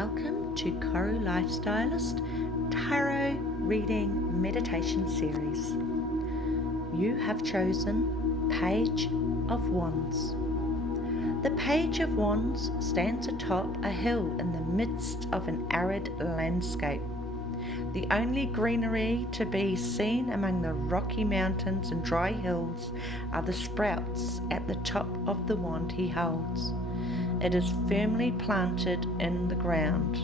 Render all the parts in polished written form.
welcome to KORU Lifestylist Tarot Reading Meditation Series. You have chosen Page of Wands. The Page of Wands stands atop a hill in the midst of an arid landscape. The only greenery to be seen among the rocky mountains and dry hills are the sprouts at the top of the wand he holds. It is firmly planted in the ground.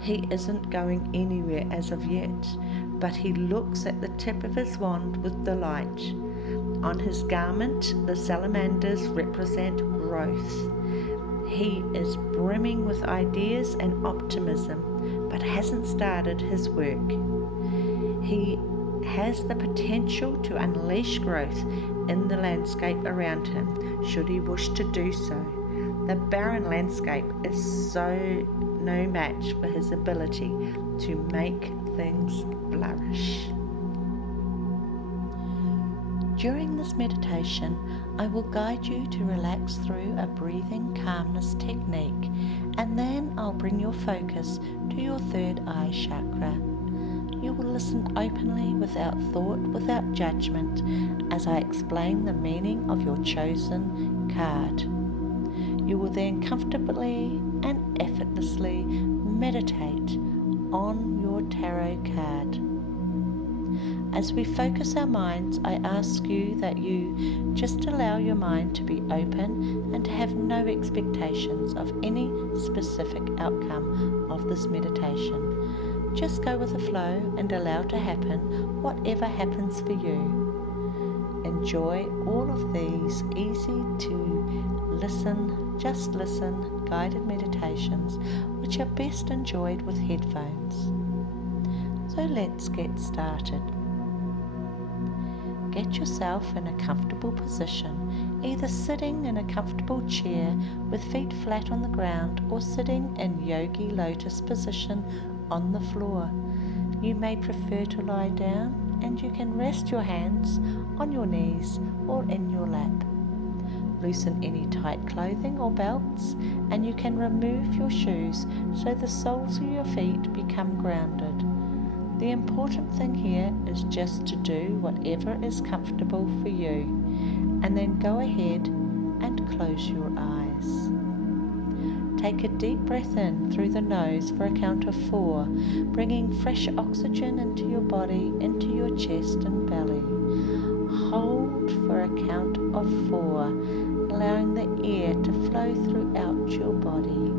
He isn't going anywhere as of yet, but he looks at the tip of his wand with delight. On his garment, the salamanders represent growth. He is brimming with ideas and optimism, but hasn't started his work. He has the potential to unleash growth in the landscape around him, should he wish to do so. The barren landscape is no match for his ability to make things flourish. During this meditation, I will guide you to relax through a breathing calmness technique, and then I'll bring your focus to your third eye chakra. You will listen openly, without thought, without judgement, as I explain the meaning of your chosen card. You will then comfortably and effortlessly meditate on your tarot card. As we focus our minds, I ask you that you just allow your mind to be open and to have no expectations of any specific outcome of this meditation. Just go with the flow and allow to happen whatever happens for you. Enjoy all of these easy to just listen guided meditations, which are best enjoyed with headphones. So let's get started. Get yourself in a comfortable position, either sitting in a comfortable chair with feet flat on the ground or sitting in yogi lotus position on the floor. You may prefer to lie down, and you can rest your hands on your knees or in your lap. Loosen any tight clothing or belts, and you can remove your shoes so the soles of your feet become grounded. The important thing here is just to do whatever is comfortable for you, and then go ahead and close your eyes. Take a deep breath in through the nose for a count of 4, bringing fresh oxygen into your body, into your chest and belly. Hold for a count of 4, allowing the air to flow throughout your body.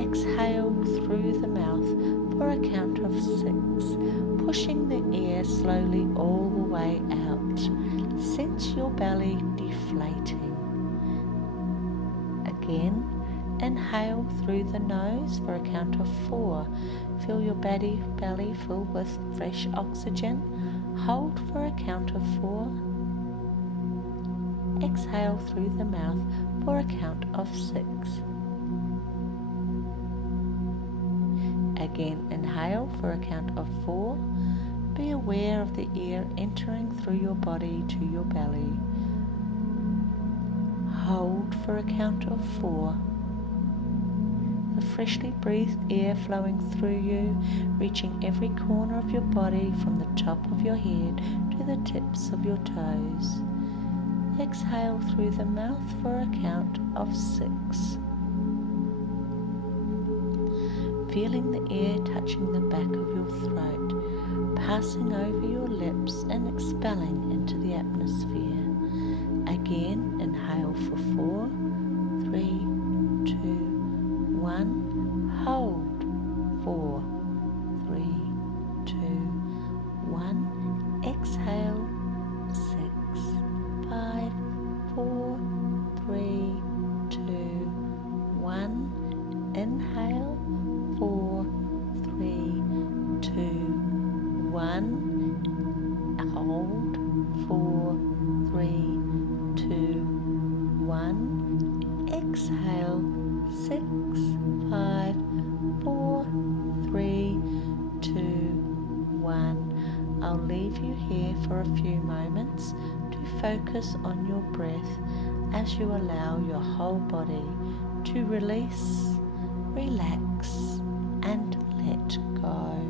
Exhale through the mouth for a count of 6, pushing the air slowly all the way out. Sense your belly deflating. Again, inhale through the nose for a count of 4. Feel your belly fill with fresh oxygen. Hold for a count of 4. Exhale through the mouth for a count of 6. Again, inhale for a count of 4. Be aware of the air entering through your body to your belly. Hold for a count of 4. The freshly breathed air flowing through you, reaching every corner of your body from the top of your head to the tips of your toes. Exhale through the mouth for a count of 6. Feeling the air touching the back of your throat, passing over your lips and expelling into the atmosphere. Again, inhale for 4, 3, 2, 1. Hold. 4, 3, 2, 1. Exhale. 6, 5, 4, 3, 2, 1. Inhale. 4, 3, 2, 1. Hold. 4, 3, 2, 1. Exhale. 6, 5, 4, 3, 2, 1. I'll leave you here for a few moments to focus on your breath as you allow your whole body to release relax and let go.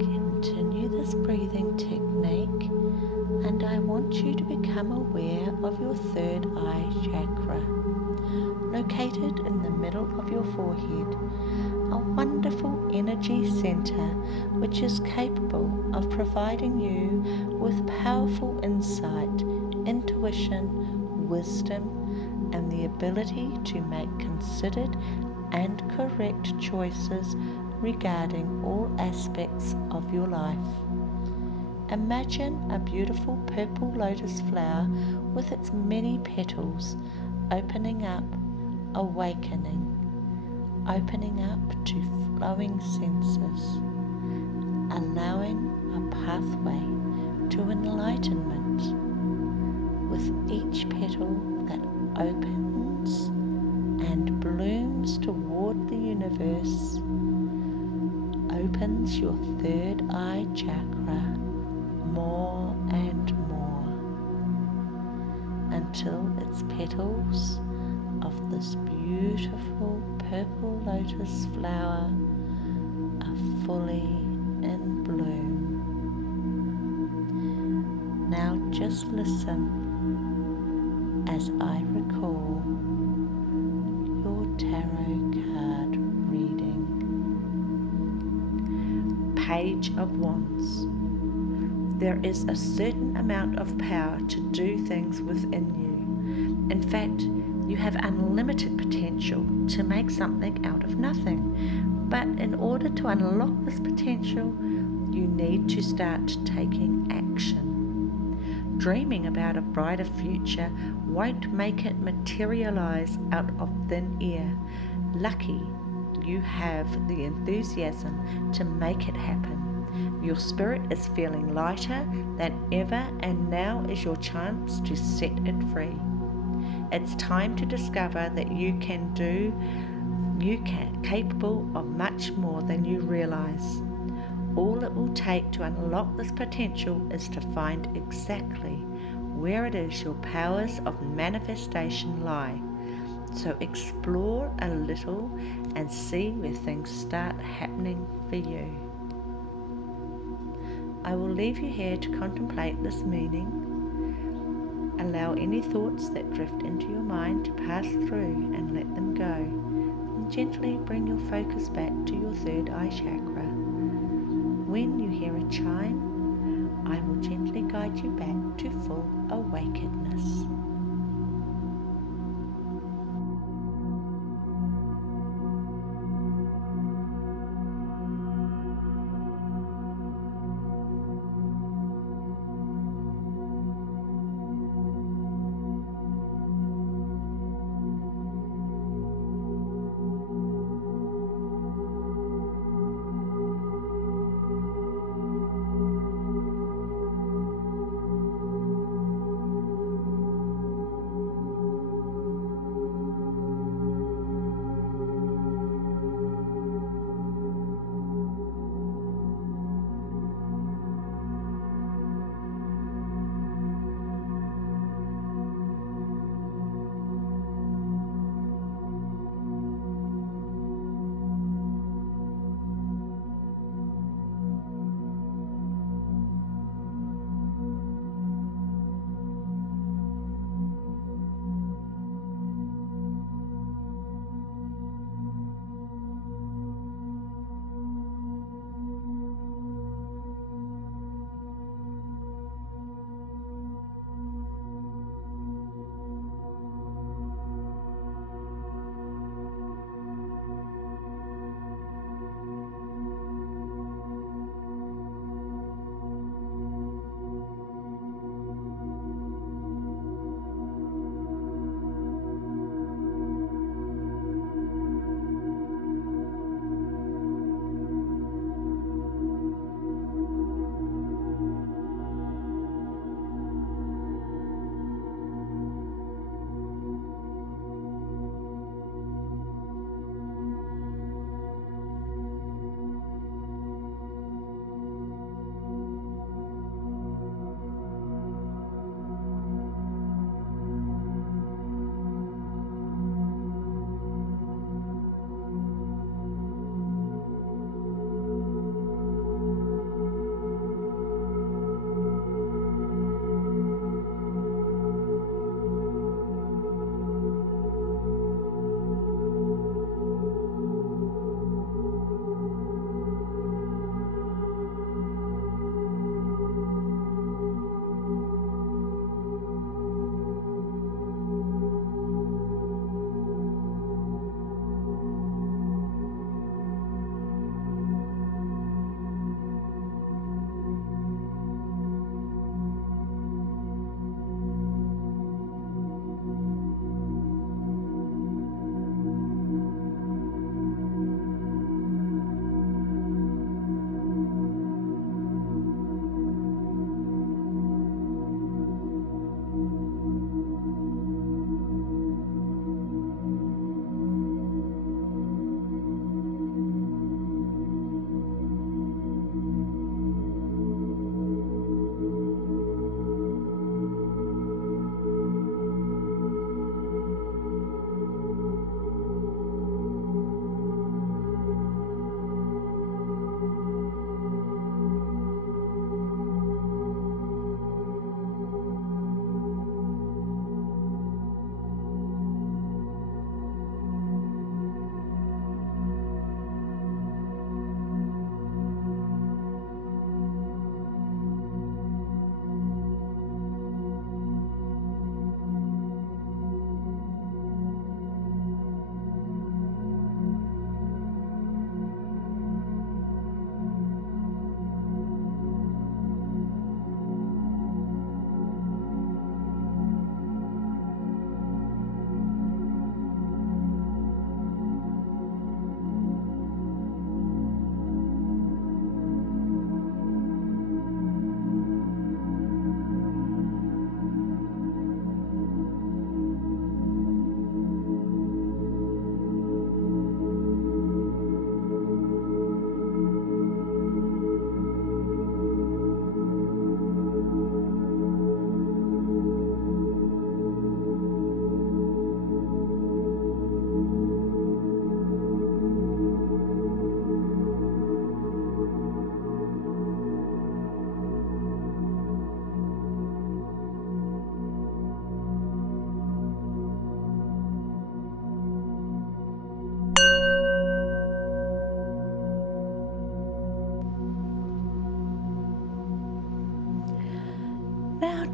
Continue this breathing technique, and I want you to become aware of your third eye chakra, located in the middle of your forehead, a wonderful energy center which is capable of providing you with powerful insight, intuition, wisdom, and the ability to make considered and correct choices regarding all aspects of your life. Imagine a beautiful purple lotus flower with its many petals opening up, awakening, opening up to flowing senses, allowing a pathway to enlightenment with each petal that opens and blooms toward the universe, opens your third eye chakra more and more until its petals of this beautiful purple lotus flower are fully in bloom. Now just listen as I recall your tarot card reading. Page of Wands. There is a certain amount of power to do things within you. In fact, you have unlimited potential to make something out of nothing. But in order to unlock this potential, you need to start taking action. Dreaming about a brighter future won't make it materialize out of thin air. Lucky you have the enthusiasm to make it happen. Your spirit is feeling lighter than ever, and now is your chance to set it free. It's time to discover that you can capable of much more than you realize. All it will take to unlock this potential is to find exactly where it is your powers of manifestation lie. So explore a little and see where things start happening for you. I will leave you here to contemplate this meaning. Allow any thoughts that drift into your mind to pass through and let them go. And gently bring your focus back to your third eye chakra. When you hear a chime, I will gently guide you back to full awakeness.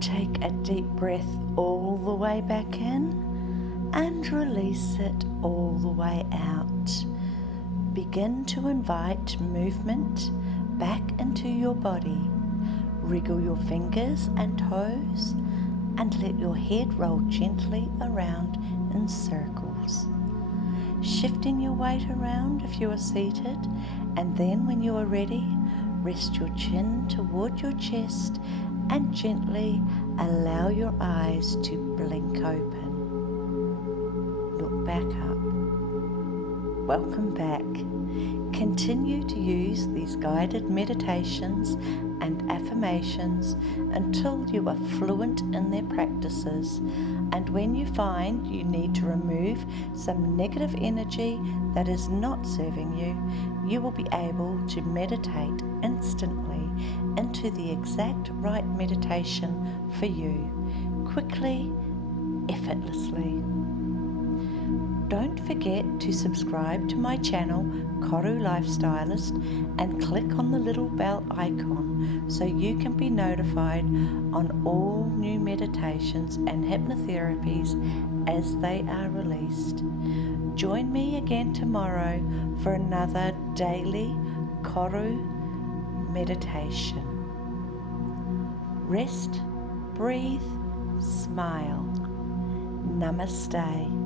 Take a deep breath all the way back in and release it all the way out. Begin to invite movement back into your body. Wriggle your fingers and toes and let your head roll gently around in circles. Shifting your weight around if you are seated, and then when you are ready, rest your chin toward your chest and gently allow your eyes to blink open. Look back up. Welcome back. Continue to use these guided meditations and affirmations until you are fluent in their practices, and when you find you need to remove some negative energy that is not serving you, you will be able to meditate instantly into the exact right meditation for you, quickly, effortlessly. Don't forget to subscribe to my channel, KORU Lifestylist, and click on the little bell icon so you can be notified on all new meditations and hypnotherapies as they are released. Join me again tomorrow for another daily KORU meditation. Rest, breathe, smile. Namaste.